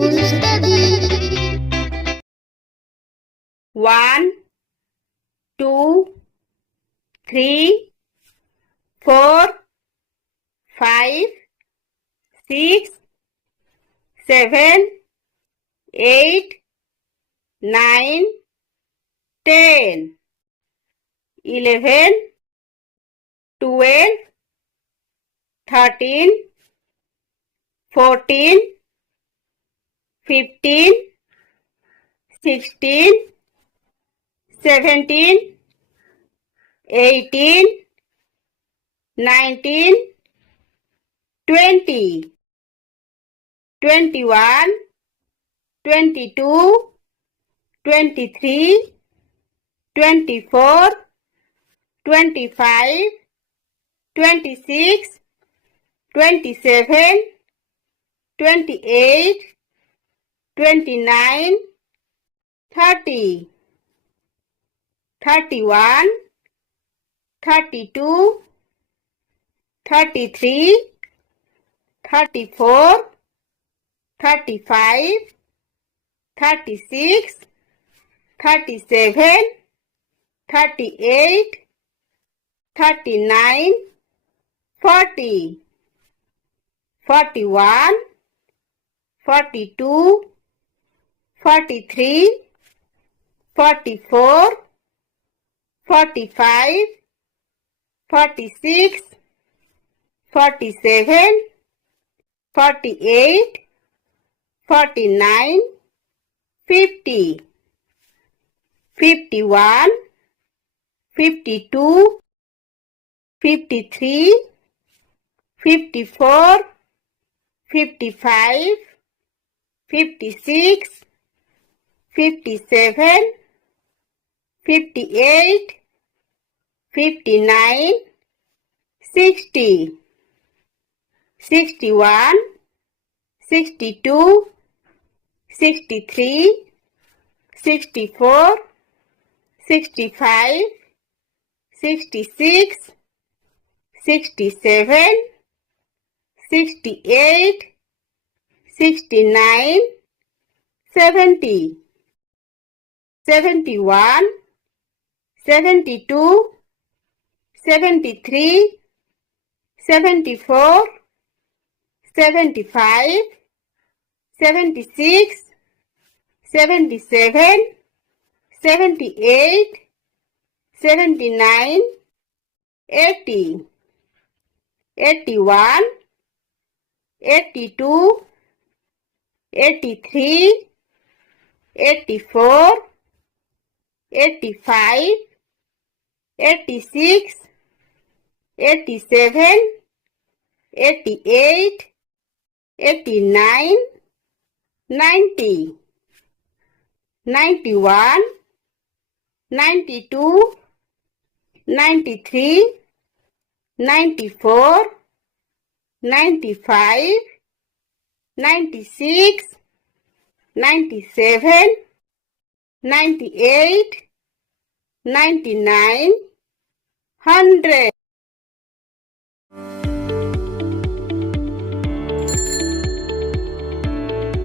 to study. 1, 2, 3, 4, 5, 6, 7, 8, 9, 10, 11, 12, 13, 14, 15, 16, 17, 18, 19, 20, 21, 22, 23, 24, 25, 26, 27, 28, 29, 30, 31, 32, 33, 34, 35, 36, 37, 38, 39, 40, 41, 42, 43, 44, 45, 46, 47, 48, 49, 50, 51, 52, 53, 54, 55, 56, 57, 58, 59, 60, 61, 62, 63, 64, 65, 66, 67, 68, 69, 70, 71, 72, 73, 74, 75, 76, 77, 78, 79, 80, 81, 82, 83, 84, 85, 86, 87, 88, 89, 90, 91, 92, 93, 94, 95, 96, 97, 98, 99, 100.